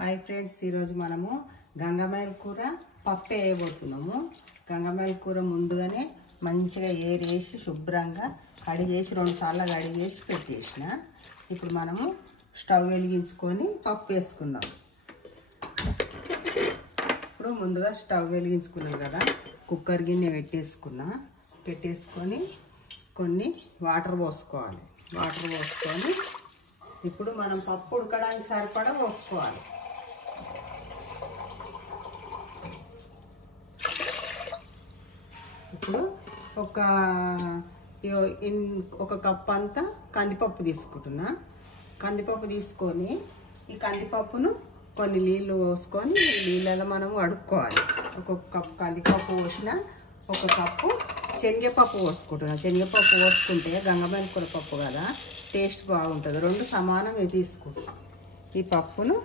Hi friends, ఈరోజు మనము గంగమేల కూర పప్పు వేయబోతున్నాము. గంగమేల కూర ముందుగానే మంచిగా ఏరేసి శుభ్రంగా కడిగేసి 2 సార్లు కడిగేసి పెట్టేసిన. ఇప్పుడు మనము స్టవ్ వెలిగించుకొని పప్పు వేసుకుందాం. ఇప్పుడు ముందుగా స్టవ్ వెలిగించుకున్నాం కదా, కుక్కర్ గిన్నె పెట్టేసుకొని కొన్ని వాటర్ పోసుకోవాలి. వాటర్ పోసుకొని ఇప్పుడు మనం పప్పు ఉడకడానికి సరిపడా పోసుకోవాలి. ఇప్పుడు ఒక కప్ అంతా కందిపప్పు తీసుకుంటున్నా. కందిపప్పు తీసుకొని ఈ కందిపప్పును కొన్ని నీళ్ళు పోసుకొని నీళ్ళలో మనం అడుక్కోవాలి. ఒక కప్పు కందిపప్పు పోసిన ఒక కప్పు శనగపప్పు పోసుకుంటున్నా. శనగపప్పు పోసుకుంటే గంగమేల కూర పప్పు కదా, టేస్ట్ బాగుంటుంది. 2 సమానంగా తీసుకుంటాం. ఈ పప్పును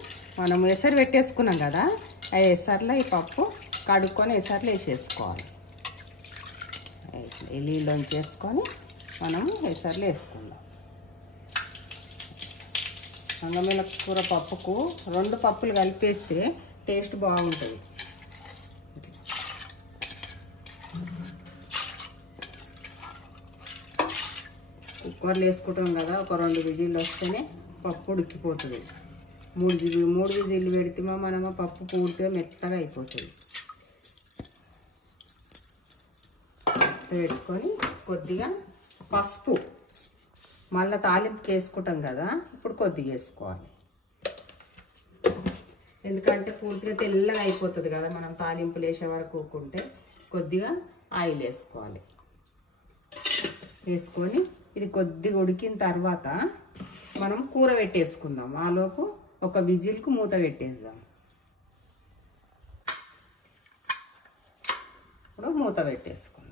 మనం ఎసరు పెట్టేసుకున్నాం కదా, ఆ ఎసరులో ఈ పప్పు కడుక్కొని ఎసరులో వేసేసుకోవాలి. నీళ్ళని చేసుకొని మనం ఎసరులో వేసుకుందాం. గంగమేల కూర పప్పుకు 2 పప్పులు కలిపేస్తే టేస్ట్ బాగుంటుంది. కుక్కర్లు వేసుకుంటాం కదా, ఒక 2 విజిల్లు వస్తేనే పప్పు ఉడికిపోతుంది. 3 విజిల్లు పెడితే మనము పప్పు పూర్తిగా మెత్తగా అయిపోతుంది. పెట్టుకొని కొద్దిగా పసుపు మళ్ళీ తాలింపుకి వేసుకుంటాం కదా, ఇప్పుడు కొద్దిగా వేసుకోవాలి. ఎందుకంటే పూర్తిగా తెల్లగా అయిపోతుంది కదా, మనం తాలింపులు వేసే వరకు ఊరుకుంటే కొద్దిగా ఆయిల్ వేసుకోవాలి. వేసుకొని ఇది కొద్దిగా ఉడికిన తర్వాత మనం కూర పెట్టేసుకుందాం. ఆలోపు ఒక విజిల్కు మూత పెట్టేద్దాం. ఇప్పుడు మూత పెట్టేసుకుందాం.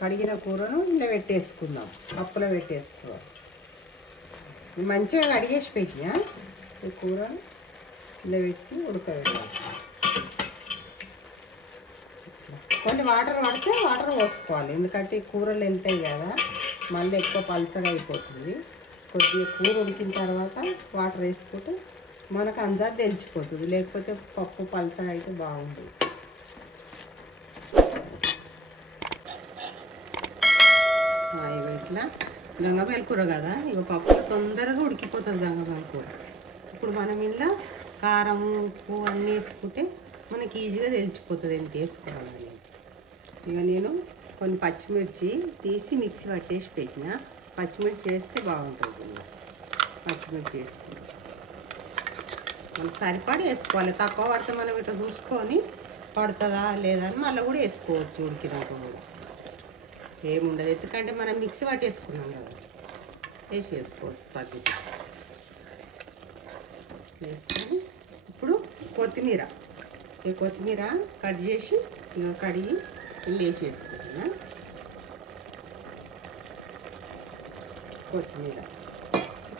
కడిగిన కూరను ఇలా పెట్టేసుకుందాం, పప్పులో పెట్టేసుకోవాలి. మంచిగా కడిగేసి పెట్టినా ఈ కూరను ఇలా పెట్టి ఉడకబెట్టాలి. కొన్ని వాటర్ పడితే వాటర్ పోసుకోవాలి, ఎందుకంటే ఈ కూరలు వెళ్తాయి కదా, మళ్ళీ ఎక్కువ పల్చగా అయిపోతుంది. కొద్దిగా కూర ఉడికిన తర్వాత వాటర్ వేసుకుంటే మనకు అంజాది తెలిసిపోతుంది, లేకపోతే పప్పు పల్చగా అయితే బాగుంటుంది. ఇట్లా గంగమేల కూర కదా, ఇక పప్పు తొందరగా ఉడికిపోతుంది గంగమేల కూర. ఇప్పుడు మనం ఇలా కారం ఉప్పు అన్నీ వేసుకుంటే మనకి ఈజీగా తెలిసిపోతుంది ఎంత వేసుకోవాలని. ఇక నేను కొన్ని పచ్చిమిర్చి తీసి మిక్సీ పట్టేసి పెట్టిన. పచ్చిమిర్చి వేస్తే బాగుంటుంది. పచ్చిమిర్చి వేసుకుంటాం, మనం సరిపడి వేసుకోవాలి. తక్కువ పడితే మనం ఇట్లా చూసుకొని పడుతుందా లేదా అని మళ్ళీ కూడా వేసుకోవచ్చు. ఉడికినాక కూడా ఏముండదు, ఎందుకంటే మనం మిక్సీ పట్టేసుకున్నాం కదా, వేసుకోవచ్చు తగ్గితే. వేసుకొని ఇప్పుడు కొత్తిమీర, ఈ కొత్తిమీర కట్ చేసి కడిగి వేసేసుకుంటున్నా.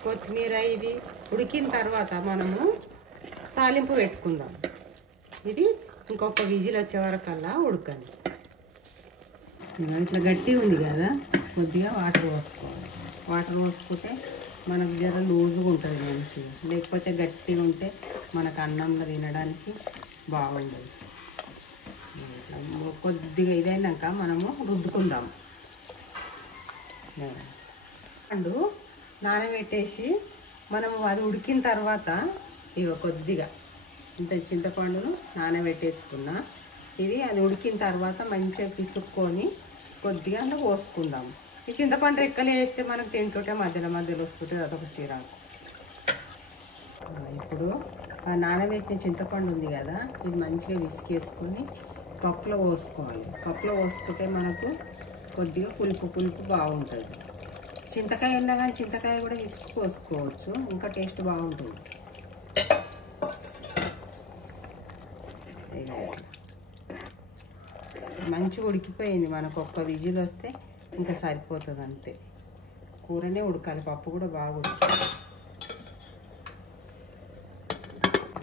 కొత్తిమీర ఇది ఉడికిన తర్వాత మనము తాలింపు పెట్టుకుందాం. ఇది ఇంకొక విజిల్ వచ్చే వరకల్లా ఉడకండి. ఇట్లా గట్టిగా ఉంది కదా, కొద్దిగా వాటర్ పోసుకోవాలి. వాటర్ పోసుకుంటే మనకు జర లూజుగా ఉంటుంది మంచిగా, లేకపోతే గట్టిగా ఉంటే మనకు అన్నంలో తినడానికి బాగుండదు. కొద్దిగా ఇదైనాక మనము రుద్దుకుందాం. పండు నానబెట్టేసి మనము అది ఉడికిన తర్వాత ఇక కొద్దిగా ఇంత చింతపండును నానబెట్టేసుకున్నా. ఇది అది ఉడికిన తర్వాత మంచిగా పిసుక్కొని కొద్దిగా అలా పోసుకుందాం. ఈ చింతపండు రెక్కలు వేస్తే మనకు తింటుంటే మధ్యలో వస్తుంటే అదొక చిరాకు. ఇప్పుడు ఆ నానబెట్టిన చింతపండు ఉంది కదా, ఇది మంచిగా విసికేసుకొని పప్పులో పోసుకోవాలి. పప్పులో పోసుకుంటే మనకు కొద్దిగా పులుపు బాగుంటుంది. చింతకాయ ఉన్నా కానీ చింతకాయ కూడా విసుకు పోసుకోవచ్చు, ఇంకా టేస్ట్ బాగుంటుంది. మంచిగా ఉడికిపోయింది. మనకు ఒక్క విజిల్ వస్తే ఇంకా సరిపోతుంది అంతే. కూరనే ఉడకాలి, పప్పు కూడా బాగా ఉడకాలి.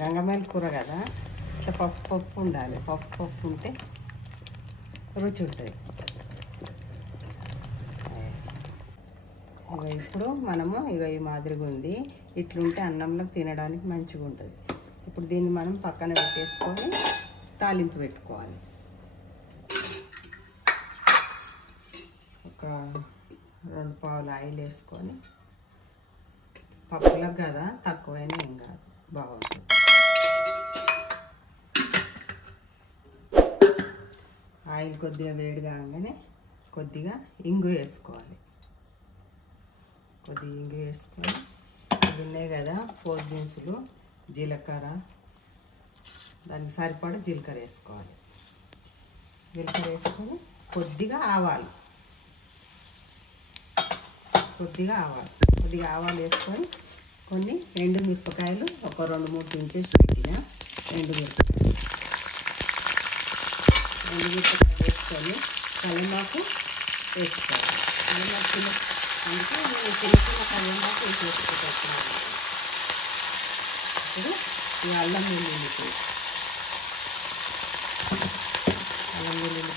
గంగమేల కూర కదా, ఇట్లా పప్పు ఉండాలి. పప్పు ఉంటే రుచి ఉంటుంది. ఇప్పుడు మనము ఈ మాదిరిగా ఉంది. ఇట్లుంటే అన్నంలో తినడానికి మంచిగా ఉంటుంది. ఇప్పుడు దీన్ని మనం పక్కన పెట్టేసుకొని తాలింపు పెట్టుకోవాలి. ఒక 2 పావులు ఆయిల్ వేసుకొని, పప్పులకు కదా తక్కువైనా ఏం కాదు, బాగుంటుంది. ఆయిల్ కొద్దిగా వేడి కాగానే కొద్దిగా ఇంగు వేసుకోవాలి. కొద్దిగా ఇంగు వేసుకొని, ఇవి ఉన్నాయి కదా పోపు దినుసులు, జీలకర్ర, దానికి సరిపడా జీలకర్ర వేసుకోవాలి. జీలకర్ర వేసుకొని కొద్దిగా ఆవాలు, కొద్దిగా ఆవాలు వేసుకొని, కొన్ని ఎండు మిరపకాయలు ఒక 2-3 తుంచేసి పెట్టిన ఎండు మిరపకాయలు వేసుకొని కల్లిమాకు వేసుకోవాలి. కల్లిమాకు అందుకే నేను చిన్న కల్లిమాకు వేసేసుకుంటున్నాను. ఇప్పుడు ఈ అల్లం వెల్లుల్లి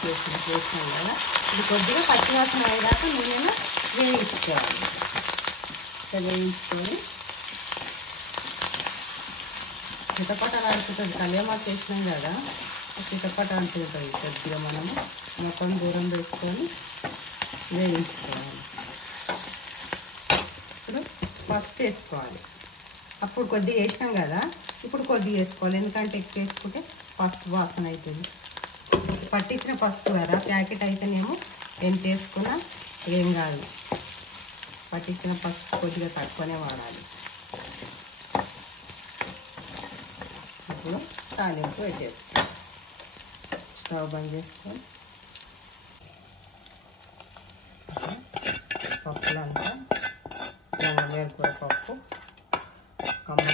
పేస్ట్ వేసినాం కదా, ఇది కొద్దిగా పచ్చివాసన అయ్యేదాకా నూనెలో వేయించుకోవాలి. వేయించుకొని చిటపట ఆడుతుంటుంది. కల్లిమాకు వేసినాం కదా, చిటపట అంటుంటుంది. కొద్దిగా మనము మొత్తం దూరం పెట్టుకొని వేయించుకోవాలి. ఇప్పుడు పసుపు వేసుకోవాలి. అప్పుడు కొద్దిగా వేసినాం కదా, ఇప్పుడు కొద్దిగా వేసుకోవాలి. ఎందుకంటే ఎక్కువ వేసుకుంటే పసుపు వాసన అవుతుంది. పట్టించిన పసుపు కదా, ప్యాకెట్ అయితేనేమో ఎంత వేసుకున్నా ఏం కాదు. పట్టించిన పసుపు కొద్దిగా తక్కువనే వాడాలి. ఇప్పుడు తాలింపు పెట్టేసుకోవాలి. స్టవ్ బంద్ చేసుకొని పప్పులంతా వేరుకూర పప్పు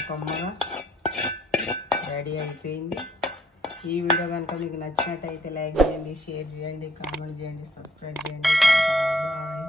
కమ్మగా రెడీ అయిపోయింది. ఈ వీడియో కనుక మీకు నచ్చినట్టయితే లైక్ చేయండి, షేర్ చేయండి, కామెంట్ చేయండి, సబ్స్క్రైబ్ చేయండి. బాయ్.